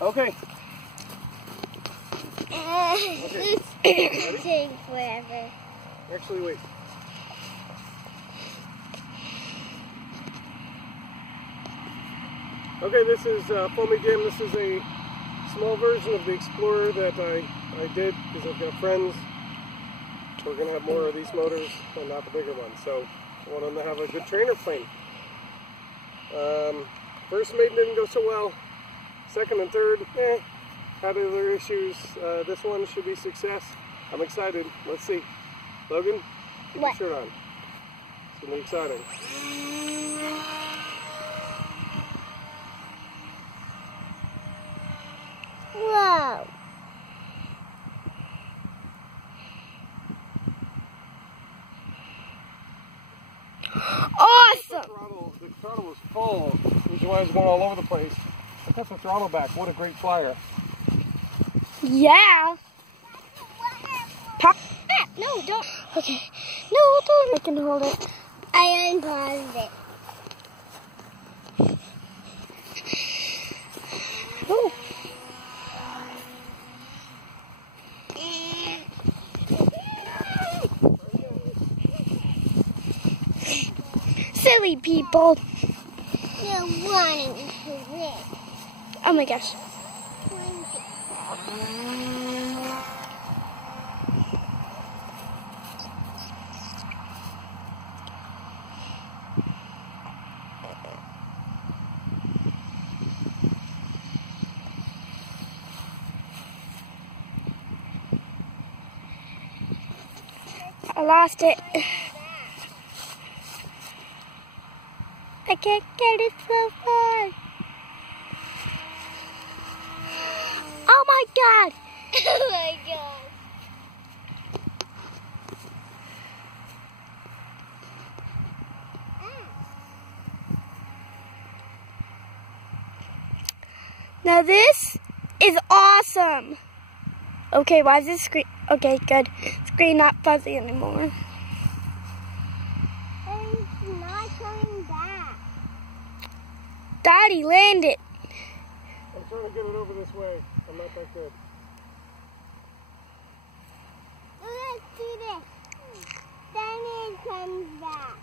Okay. Okay. It's taking forever. Actually, wait. Okay, this is Foamy Jam. This is a small version of the Explorer that I did because I've got friends. We're going to have more of these motors and not the bigger ones. So I want them to have a good trainer plane. First maiden didn't go so well. Second and third, had other issues. This one should be success. I'm excited. Let's see. Logan, keep your shirt on. It's going to be exciting. Whoa. Awesome! The throttle was full, which is why I was going all over the place. I cut the throttle back. What a great flyer. Yeah. No, don't. Okay. No, don't. I can hold it. I unpaused it. Oh. Silly people. You're wanting to win. Oh my gosh. I lost it. I can't get it so far. Oh my god! Oh my god! Now this is awesome. Okay, why is this screen? Okay, good. Screen not fuzzy anymore. It's not coming back. Daddy, land it. I'm trying to get it over this way. I'm not that good. Let's do this. Then it comes back.